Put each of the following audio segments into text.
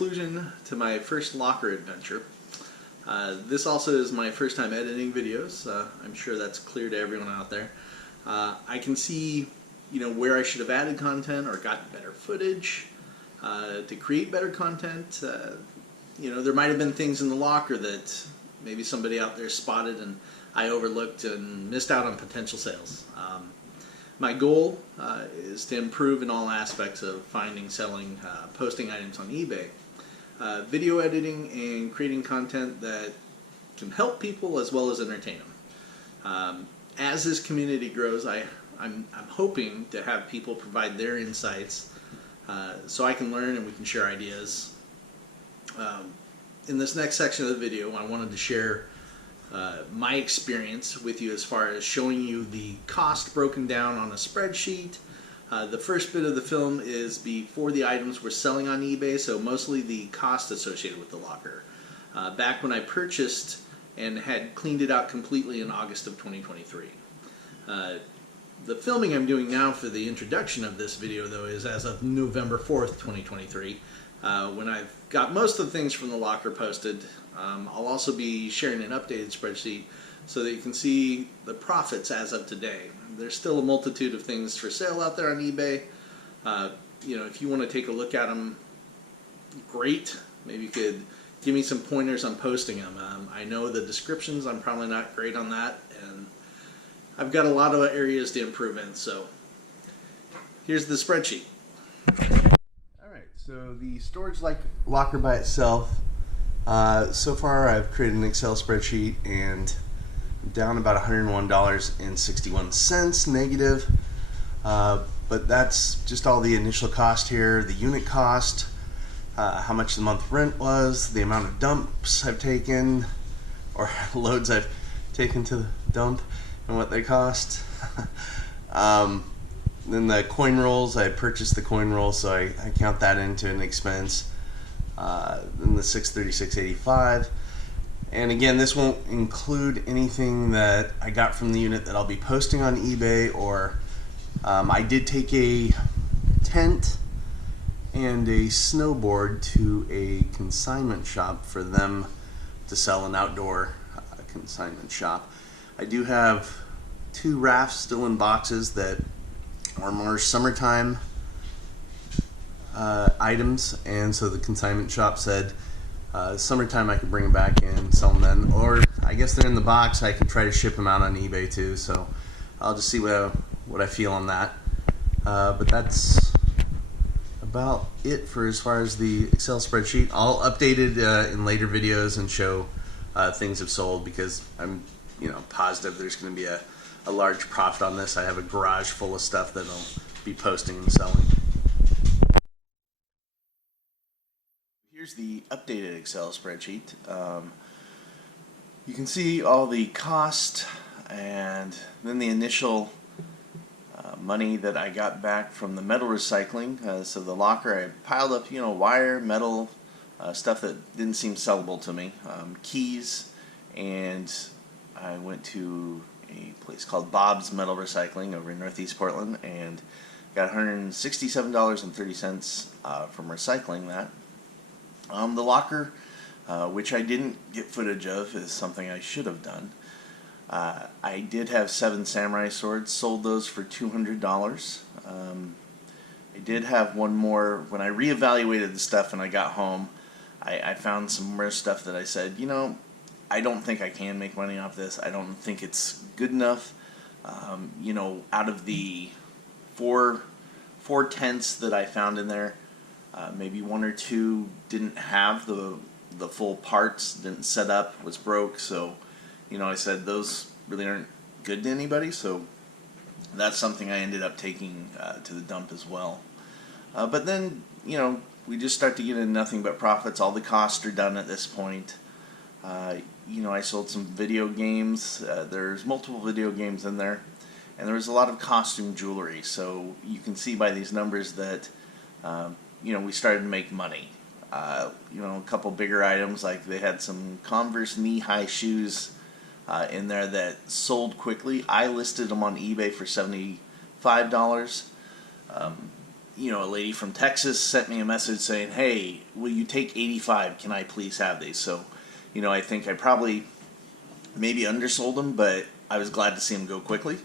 conclusion to my first locker adventure. This also is my first time editing videos. I'm sure that's clear to everyone out there. I can see, where I should have added content or gotten better footage to create better content. There might have been things in the locker that maybe somebody out there spotted and I overlooked and missed out on potential sales. My goal is to improve in all aspects of finding, selling, posting items on eBay. Video editing and creating content that can help people as well as entertain them. As this community grows, I'm hoping to have people provide their insights so I can learn and we can share ideas. In this next section of the video, I wanted to share my experience with you as far as showing you the cost broken down on a spreadsheet. The first bit of the film is before the items were selling on eBay, so mostly the cost associated with the locker. Back when I purchased and had cleaned it out completely in August of 2023. The filming I'm doing now for the introduction of this video, though, is as of November 4th, 2023, when I've got most of the things from the locker posted. I'll also be sharing an updated spreadsheet so that you can see the profits as of today. There's still a multitude of things for sale out there on eBay. If you want to take a look at them, great. Maybe you could give me some pointers on posting them. I know the descriptions, I'm probably not great on that, and I've got a lot of areas to improve in, so here's the spreadsheet. Alright, so the storage locker by itself, so far I've created an Excel spreadsheet and down about $101.61 negative, but that's just all the initial cost here, the unit cost, how much the month rent was, the amount of dumps I've taken, or loads I've taken to the dump, and what they cost. Then the coin rolls, I purchased the coin roll, so I count that into an expense. Then the $636.85. And again, this won't include anything that I got from the unit that I'll be posting on eBay, or I did take a tent and a snowboard to a consignment shop for them to sell, an outdoor consignment shop. I do have 2 rafts still in boxes that are more summertime items, and so the consignment shop said summertime I could bring them back and sell them then, or I guess they're in the box, I can try to ship them out on eBay too, so I'll just see what I feel on that. But that's about it for as far as the Excel spreadsheet. I'll update it in later videos and show things have sold, because I'm positive there's going to be a large profit on this. I have a garage full of stuff that I'll be posting and selling. Here's the updated Excel spreadsheet. You can see all the cost and then the initial money that I got back from the metal recycling. So the locker, I piled up, wire, metal, stuff that didn't seem sellable to me, keys, and I went to a place called Bob's Metal Recycling over in Northeast Portland and got $167.30 from recycling that. The locker, which I didn't get footage of, is something I should have done. I did have 7 samurai swords, sold those for $200. I did have one more. When I reevaluated the stuff and I got home, I found some more stuff that I said, I don't think I can make money off this. I don't think it's good enough. Out of the four tents that I found in there, maybe 1 or 2 didn't have the full parts, didn't set up, was broke. So, I said those really aren't good to anybody. So that's something I ended up taking to the dump as well. But then, we just start to get into nothing but profits. All the costs are done at this point. I sold some video games. There's multiple video games in there, and there was a lot of costume jewelry. So you can see by these numbers that we started to make money. A couple bigger items, like they had some Converse knee-high shoes in there that sold quickly. I listed them on eBay for $75. a lady from Texas sent me a message saying, "Hey, will you take 85? Can I please have these?" So, I think I probably maybe undersold them, but I was glad to see them go quickly.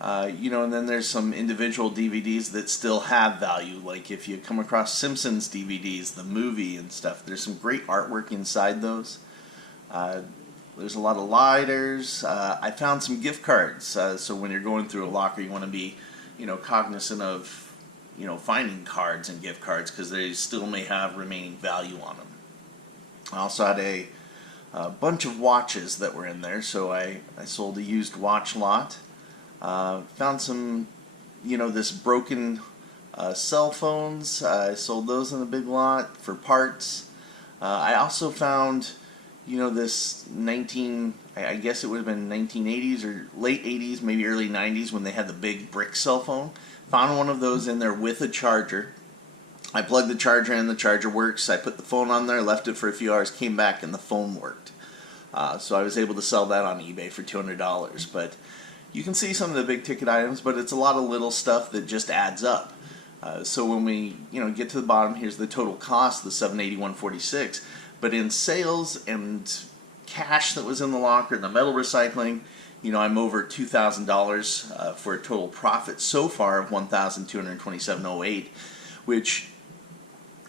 And then there's some individual DVDs that still have value. Like if you come across Simpsons DVDs, the movie and stuff, there's some great artwork inside those. There's a lot of lighters. I found some gift cards. So when you're going through a locker, you want to be, cognizant of, finding cards and gift cards because they still may have remaining value on them. I also had a bunch of watches that were in there, so I sold a used watch lot. Found some, this broken cell phones. I sold those in a big lot for parts. I also found, this I guess it would have been 1980s or late 80s, maybe early 90s when they had the big brick cell phone. Found one of those in there with a charger. I plugged the charger in, the charger works. I put the phone on there, left it for a few hours, came back, and the phone worked. So I was able to sell that on eBay for $200. But you can see some of the big ticket items, but it's a lot of little stuff that just adds up. So when we get to the bottom, here's the total cost, the $781.46. But in sales and cash that was in the locker and the metal recycling, I'm over $2,000 for a total profit so far of $1,227.08, which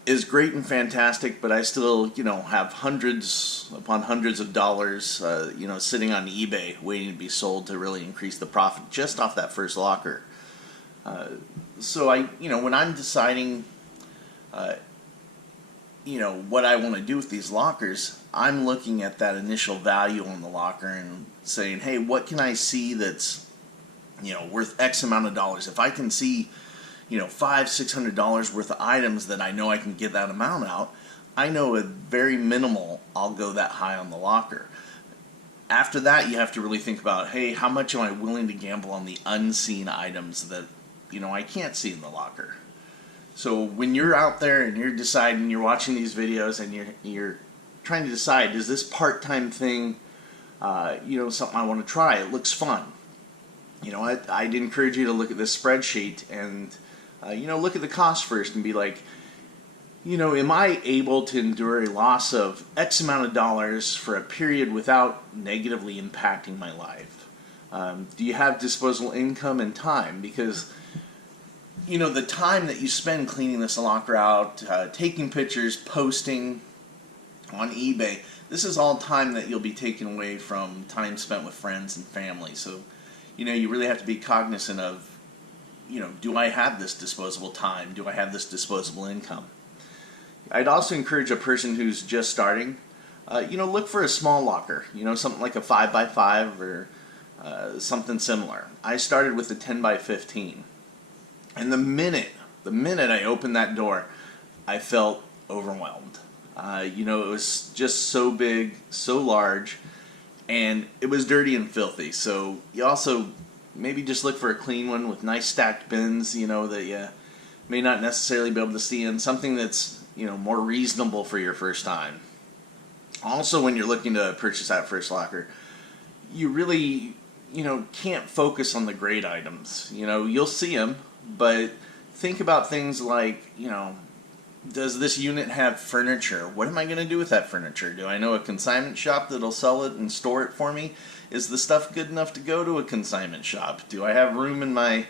is great and fantastic, but I still, have hundreds upon hundreds of dollars, sitting on eBay waiting to be sold to really increase the profit just off that first locker. So when I'm deciding, what I want to do with these lockers, I'm looking at that initial value on the locker and saying, hey, what can I see that's, worth X amount of dollars? If I can see, $500-600 worth of items that I know I can get that amount out, I know at very minimal I'll go that high on the locker. After that, you have to really think about, hey, how much am I willing to gamble on the unseen items that, I can't see in the locker? So when you're out there and you're deciding, you're watching these videos and you're trying to decide, is this part-time thing, something I want to try? It looks fun. I'd encourage you to look at this spreadsheet and, look at the cost first and be like, am I able to endure a loss of X amount of dollars for a period without negatively impacting my life? Do you have disposable income and time? Because, the time that you spend cleaning this locker out, taking pictures, posting on eBay, this is all time that you'll be taking away from time spent with friends and family. So, you really have to be cognizant of, do I have this disposable time? Do I have this disposable income? I'd also encourage a person who's just starting, look for a small locker, something like a 5x5 or something similar. I started with a 10x15. And the minute I opened that door, I felt overwhelmed. It was just so big, so large, and it was dirty and filthy. So you also maybe just look for a clean one with nice stacked bins, that you may not necessarily be able to see in. Something that's, more reasonable for your first time. Also, when you're looking to purchase that first locker, you really, can't focus on the great items. You'll see them, but think about things like, does this unit have furniture? What am I going to do with that furniture? Do I know a consignment shop that'll sell it and store it for me? Is the stuff good enough to go to a consignment shop? Do I have room in my,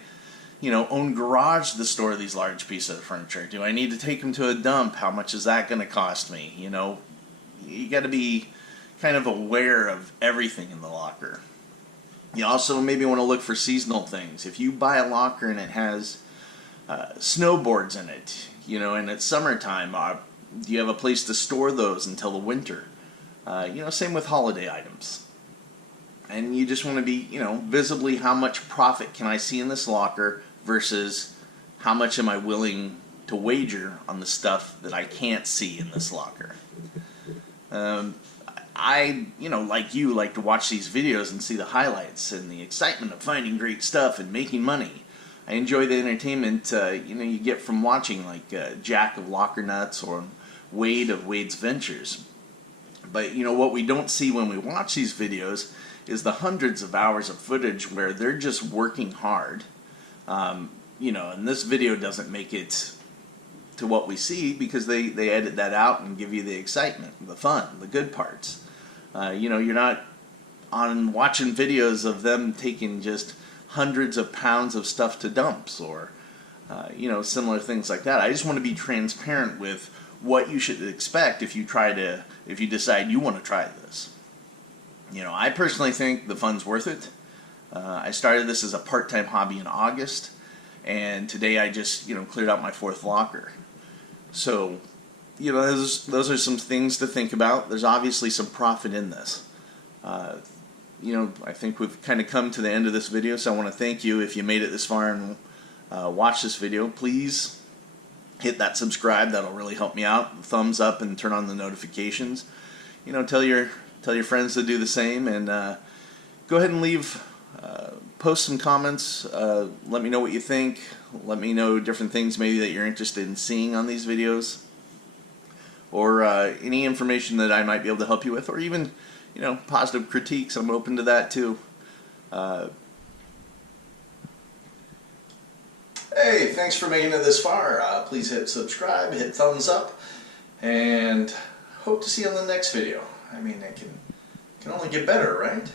own garage to store these large pieces of furniture? Do I need to take them to a dump? How much is that going to cost me? You got to be kind of aware of everything in the locker. You also maybe want to look for seasonal things. If you buy a locker and it has snowboards in it, and it's summertime, do you have a place to store those until the winter? Same with holiday items. And you just want to be, visibly how much profit can I see in this locker versus how much am I willing to wager on the stuff that I can't see in this locker. I, like you, like to watch these videos and see the highlights and the excitement of finding great stuff and making money. I enjoy the entertainment, you get from watching, like Jack of Locker Nuts or Wade of Wade's Ventures. But, what we don't see when we watch these videos is the hundreds of hours of footage where they're just working hard. you know, and this video doesn't make it to what we see because they edit that out and give you the excitement, the fun, the good parts. You know, you're not on watching videos of them taking just hundreds of pounds of stuff to dumps or you know, similar things like that. I just want to be transparent with what you should expect if you decide you want to try this. You know, I personally think the fun's worth it. I started this as a part-time hobby in August, and today I just, you know, cleared out my 4th locker. So, you know, those are some things to think about. There's obviously some profit in this. You know, I think we've kind of come to the end of this video, so I want to thank you if you made it this far and watched this video. Please hit that subscribe. That'll really help me out. Thumbs up and turn on the notifications. You know, tell your friends to do the same, and go ahead and post some comments. Let me know what you think. Let me know different things maybe that you're interested in seeing on these videos, or any information that I might be able to help you with, or even, you know, positive critiques. I'm open to that too. Hey, thanks for making it this far. Please hit subscribe, hit thumbs up, and hope to see you on the next video. I mean, it can only get better, right?